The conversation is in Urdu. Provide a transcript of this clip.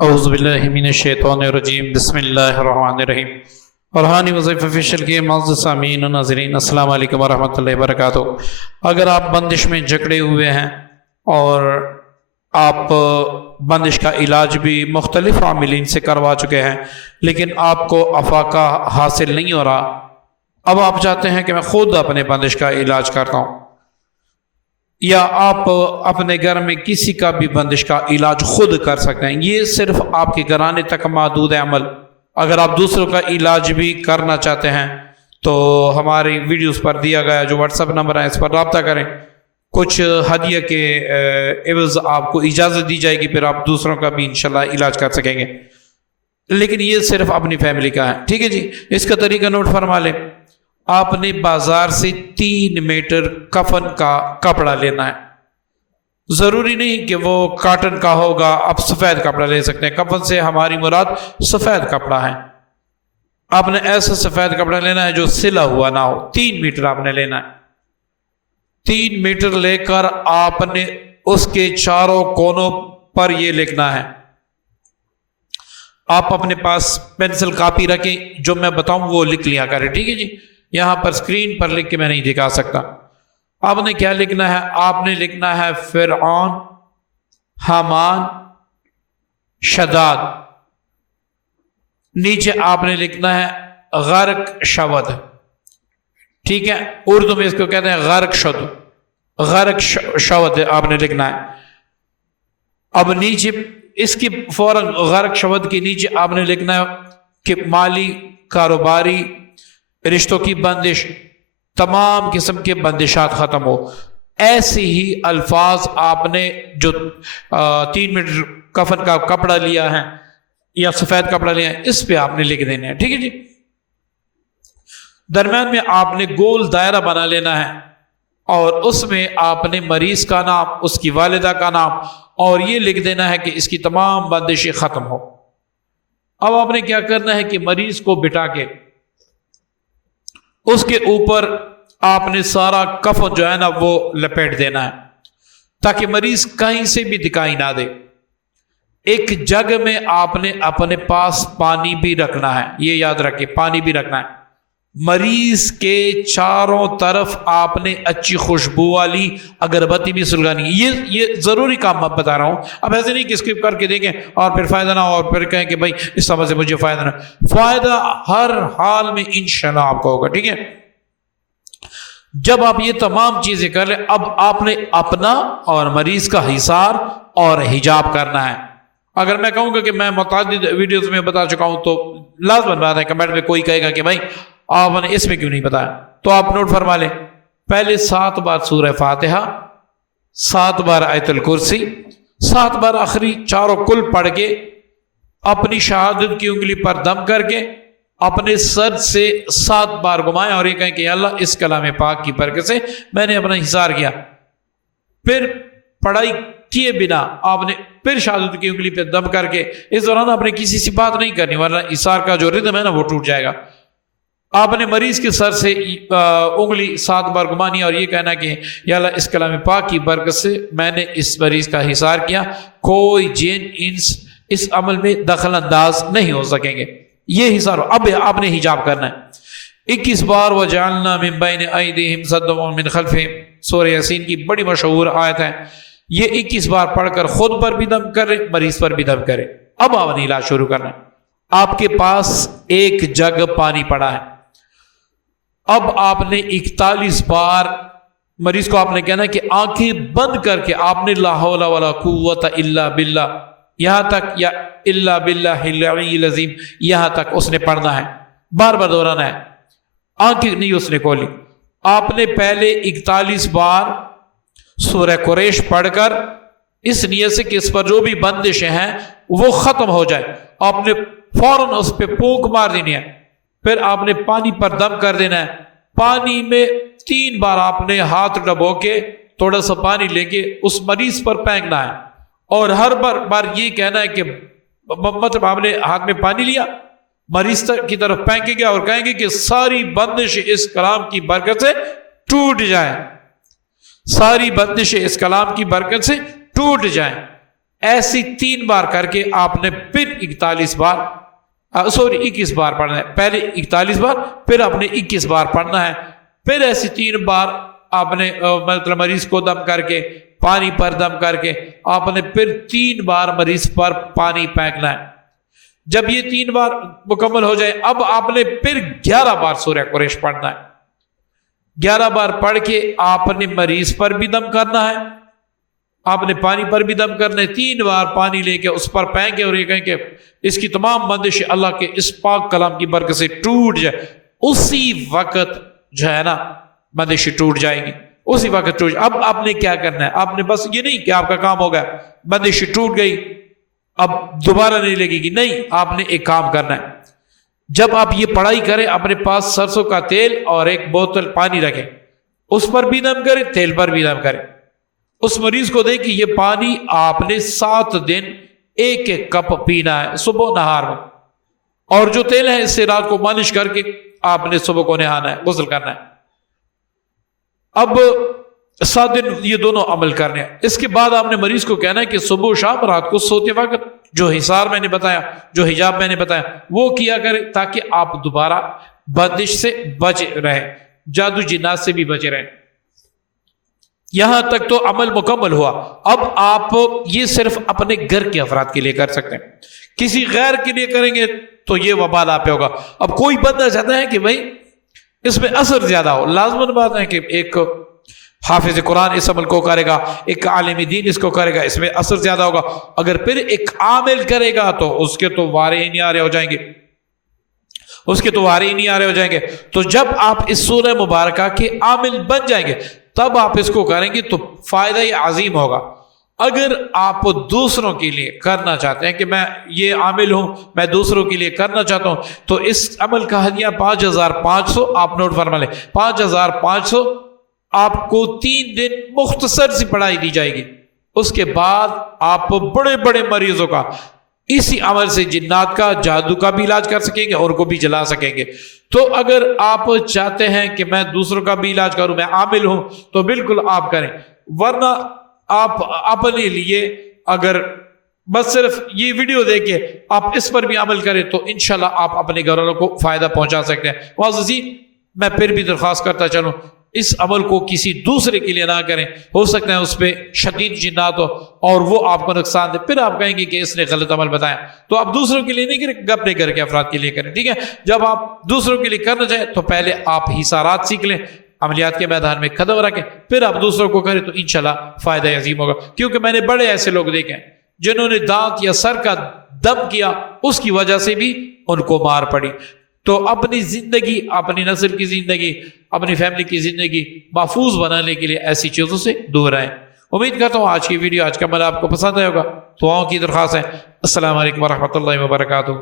اعوذ باللہ من الشیطان الرجیم بسم اللہ الرحمن الرحیم روحانی وظیفہ فیشل کے معزز سامعین و ناظرین السلام علیکم ورحمۃ اللہ وبرکاتہ۔ اگر آپ بندش میں جکڑے ہوئے ہیں اور آپ بندش کا علاج بھی مختلف عاملین سے کروا چکے ہیں لیکن آپ کو افاقہ حاصل نہیں ہو رہا، اب آپ چاہتے ہیں کہ میں خود اپنے بندش کا علاج کرتا ہوں، یا آپ اپنے گھر میں کسی کا بھی بندش کا علاج خود کر سکتے ہیں، یہ صرف آپ کے گھرانے تک محدود ہے عمل۔ اگر آپ دوسروں کا علاج بھی کرنا چاہتے ہیں تو ہماری ویڈیوز پر دیا گیا جو واٹس ایپ نمبر ہے اس پر رابطہ کریں، کچھ ہدیہ کے عوض آپ کو اجازت دی جائے گی، پھر آپ دوسروں کا بھی انشاءاللہ علاج کر سکیں گے، لیکن یہ صرف اپنی فیملی کا ہے، ٹھیک ہے جی۔ اس کا طریقہ نوٹ فرما لیں، آپ نے بازار سے 3 میٹر کفن کا کپڑا لینا ہے، ضروری نہیں کہ وہ کاٹن کا ہوگا، آپ سفید کپڑا لے سکتے ہیں، کفن سے ہماری مراد سفید کپڑا ہے۔ آپ نے ایسا سفید کپڑا لینا ہے جو سلا ہوا نہ ہو، 3 میٹر آپ نے لینا ہے۔ 3 میٹر لے کر آپ نے اس کے چاروں کونوں پر یہ لکھنا ہے، آپ اپنے پاس پینسل کاپی رکھیں، جو میں بتاؤں وہ لکھ لیا کریں، ٹھیک ہے جی۔ یہاں پر اسکرین پر لکھ کے میں نہیں دکھا سکتا۔ آپ نے کیا لکھنا ہے؟ آپ نے لکھنا ہے فرعون، حامان، شداد، نیچے آپ نے لکھنا ہے غرق شود، ٹھیک ہے، اردو میں اس کو کہتے ہیں غرق شد، غرق شود آپ نے لکھنا ہے۔ اب نیچے اس کی فوراً غرق شود کے نیچے آپ نے لکھنا ہے کہ مالی، کاروباری، رشتوں کی بندش، تمام قسم کے بندشات ختم ہو۔ ایسے ہی الفاظ آپ نے جو 3 میٹر کفن کا کپڑا لیا ہے یا سفید کپڑا لیا ہے اس پہ آپ نے لکھ دینے ہیں، ٹھیک ہے جی۔ درمیان میں آپ نے گول دائرہ بنا لینا ہے اور اس میں آپ نے مریض کا نام، اس کی والدہ کا نام اور یہ لکھ دینا ہے کہ اس کی تمام بندشیں ختم ہو۔ اب آپ نے کیا کرنا ہے کہ مریض کو بٹھا کے اس کے اوپر آپ نے سارا کفن جو ہے نا وہ لپیٹ دینا ہے تاکہ مریض کہیں سے بھی دکھائی نہ دے۔ ایک جگ میں آپ نے اپنے پاس پانی بھی رکھنا ہے، یہ یاد رکھیں، پانی بھی رکھنا ہے۔ مریض کے چاروں طرف آپ نے اچھی خوشبو والی اگربتی بھی سلگانی ہے۔ یہ ضروری کام میں بتا رہا ہوں، اب ایسے نہیں کہ اسکپ کر کے دیکھیں اور پھر فائدہ نہ ہو اور پھر کہیں کہ بھائی اس سمجھ سے مجھے فائدہ نہ، فائدہ ہر حال میں انشاءاللہ آپ کو ہوگا، ٹھیک ہے۔ جب آپ یہ تمام چیزیں کر لیں، اب آپ نے اپنا اور مریض کا حصار اور حجاب کرنا ہے۔ اگر میں کہوں گا کہ میں متعدد ویڈیوز میں بتا چکا ہوں تو لازم بات ہے کمنٹ میں کوئی کہے گا کہ بھائی آپ نے اس میں کیوں نہیں بتایا، تو آپ نوٹ فرما لیں، پہلے 7 بار سورہ فاتحہ، 7 بار آیت الکرسی، 7 بار آخری چاروں کل پڑھ کے اپنی شہادت کی انگلی پر دم کر کے اپنے سر سے 7 بار گھمائیں اور یہ کہیں کہ یا اللہ اس کلام پاک کی برکت سے میں نے اپنا حصار کیا۔ پھر پڑھائی کیے بنا آپ نے پھر شہادت کی انگلی پہ دم کر کے، اس دوران آپ نے کسی سے بات نہیں کرنی ورنہ حصار کا جو ردم ہے نا وہ ٹوٹ جائے گا۔ آپ نے مریض کے سر سے انگلی 7 بار گھمانی اور یہ کہنا کہ یا اللہ اس کلام پاک کی برکت سے میں نے اس مریض کا حصار کیا، کوئی جن انس اس عمل میں دخل انداز نہیں ہو سکیں گے، یہ حصار ہو۔ اب آپ نے حجاب کرنا ہے 21 بار، وَجَعَلْنَا مِن بَيْنِ أَيْدِيهِمْ سَدًّا وَمِنْ خَلْفِهِمْ، سورہ یاسین کی بڑی مشہور آیت ہے، یہ 21 بار پڑھ کر خود پر بھی دم کرے، مریض پر بھی دم کرے۔ اب آپ نے علاج شروع کرنا ہے۔ آپ کے پاس ایک جگ پانی پڑا ہے، اب آپ نے 41 بار مریض کو آپ نے کہنا کہ آنکھیں بند کر کے آپ نے لا حول ولا قوت الا باللہ یہاں تک یا الا باللہ العلی العظیم یہاں تک اس نے پڑھنا ہے، بار بار دہرانا ہے، آنکھیں نہیں اس نے کھولی۔ آپ نے پہلے 41 بار سورہ قریش پڑھ کر اس نیت سے کہ اس پر جو بھی بندشیں ہیں وہ ختم ہو جائے، آپ نے فوراً اس پہ پھونک مار دینی ہے، پھر آپ نے پانی پر دم کر دینا ہے۔ پانی میں 3 بار آپ نے ہاتھ ڈبو کے تھوڑا سا پانی لے کے اس مریض پر پھینکنا ہے اور ہر بار یہ کہنا ہے کہ مطلب آپ نے ہاتھ میں پانی لیا، مریض کی طرف پھینکے گا اور کہیں گے کہ ساری بندش اس کلام کی برکت سے ٹوٹ جائے، ساری بندش اس کلام کی برکت سے ٹوٹ جائیں۔ ایسی 3 بار کر کے آپ نے پھر 21 بار پڑھنا ہے. پہلے 41 بار پھر آپ نے 21 بار پڑھنا ہے. پھر ایسی 3 بار آپ نے مطلب مریض کو دم کر کے پانی پر دم کر کے آپ نے پھر 3 بار مریض پر پانی پھینکنا ہے. جب یہ 3 بار مکمل ہو جائے اب آپ نے پھر 11 بار سورہ قریش پڑھنا ہے. 11 بار پڑھ کے آپ نے مریض پر بھی دم کرنا ہے, آپ نے پانی پر بھی دم کرنا ہے. 3 بار پانی لے کے اس پر پھینکے اور یہ کہیں کہ اس کی تمام بندش اللہ کے اس پاک کلام کی برکت سے ٹوٹ جائے. اسی وقت جو ہے نا بندش ٹوٹ جائے گی, اسی وقت ٹوٹ. اب آپ نے کیا کرنا ہے, آپ نے بس یہ نہیں کہ آپ کا کام ہو گیا بندش ٹوٹ گئی اب دوبارہ نہیں لگے گی, نہیں, آپ نے ایک کام کرنا ہے. جب آپ یہ پڑھائی کریں اپنے پاس سرسوں کا تیل اور ایک بوتل پانی رکھیں, اس پر بھی دم کریں, تیل پر بھی دم کریں. اس مریض کو دیں کہ یہ پانی آپ نے 7 دن 1 کپ پینا ہے صبح نہار میں, اور جو تیل ہے اس سے رات کو مالش کر کے آپ نے صبح کو نہانا ہے, غسل کرنا ہے. اب 7 دن یہ دونوں عمل کرنے ہیں. اس کے بعد آپ نے مریض کو کہنا ہے کہ صبح و شام رات کو سوتے وقت جو حصار میں نے بتایا, جو حجاب میں نے بتایا وہ کیا کریں, تاکہ آپ دوبارہ بندش سے بچ رہیں, جادو جنات سے بھی بچے رہیں. یہاں تک تو عمل مکمل ہوا. اب آپ یہ صرف اپنے گھر کے افراد کے لیے کر سکتے ہیں, کسی غیر کے لیے کریں گے تو یہ وبال آپ پہ ہوگا. اب کوئی بندہ چاہتا ہے کہ بھائی اس میں اثر زیادہ ہو, لازمن بات ہے کہ ایک حافظ قرآن اس عمل کو کرے گا, ایک عالم دین اس کو کرے گا, اس میں اثر زیادہ ہوگا. اگر پھر ایک عامل کرے گا تو اس کے تو وارے ہی نہیں آ رہے ہو جائیں گے, اس کے تو وارے ہی نہیں آ رہے ہو جائیں گے. تو جب آپ اس سورہ مبارکہ کے عامل بن جائیں گے تب آپ اس کو کریں گے تو فائدہ ہی عظیم ہوگا. اگر آپ دوسروں کے لیے کرنا چاہتے ہیں کہ میں یہ عامل ہوں, میں دوسروں کے لیے کرنا چاہتا ہوں, تو اس عمل کا ہدیہ 5500 آپ نوٹ فرما لیں. 5500 آپ کو 3 دن مختصر سی پڑھائی دی جائے گی. اس کے بعد آپ بڑے بڑے مریضوں کا اسی عمل سے جنات کا, جادو کا بھی علاج کر سکیں گے اور ان کو بھی جلا سکیں گے. تو اگر آپ چاہتے ہیں کہ میں دوسروں کا بھی علاج کروں, میں عامل ہوں, تو بالکل آپ کریں. ورنہ آپ اپنے لیے اگر بس صرف یہ ویڈیو دیکھ کے آپ اس پر بھی عمل کریں تو انشاءاللہ آپ اپنے گھر والوں کو فائدہ پہنچا سکتے ہیں. معززین, میں پھر بھی درخواست کرتا چلوں, اس عمل کو کسی دوسرے کے لیے نہ کریں. ہو سکتا ہے اس پہ شدید جنات ہو اور وہ آپ کو نقصان دے, پھر آپ کہیں گے کہ اس نے غلط عمل بتایا. تو آپ دوسروں کے لیے نہیں کریں, اپنے گھر کے افراد کے لیے کریں. ٹھیک ہے, جب آپ دوسروں کے لیے کرنا چاہیں تو پہلے آپ حصارات سیکھ لیں, عملیات کے میدان میں قدم رکھیں, پھر آپ دوسروں کو کریں تو انشاءاللہ فائدہ عظیم ہوگا. کیونکہ میں نے بڑے ایسے لوگ دیکھے ہیں جنہوں نے دانت یا سر کا دم کیا, اس کی وجہ سے بھی ان کو مار پڑی. تو اپنی زندگی, اپنی نسل کی زندگی, اپنی فیملی کی زندگی محفوظ بنانے کے لیے ایسی چیزوں سے دور رہیں. امید کرتا ہوں آج کی ویڈیو, آج کا عمل آپ کو پسند آئے ہوگا. دعاؤں کی درخواست ہے. السلام علیکم ورحمۃ اللہ وبرکاتہ.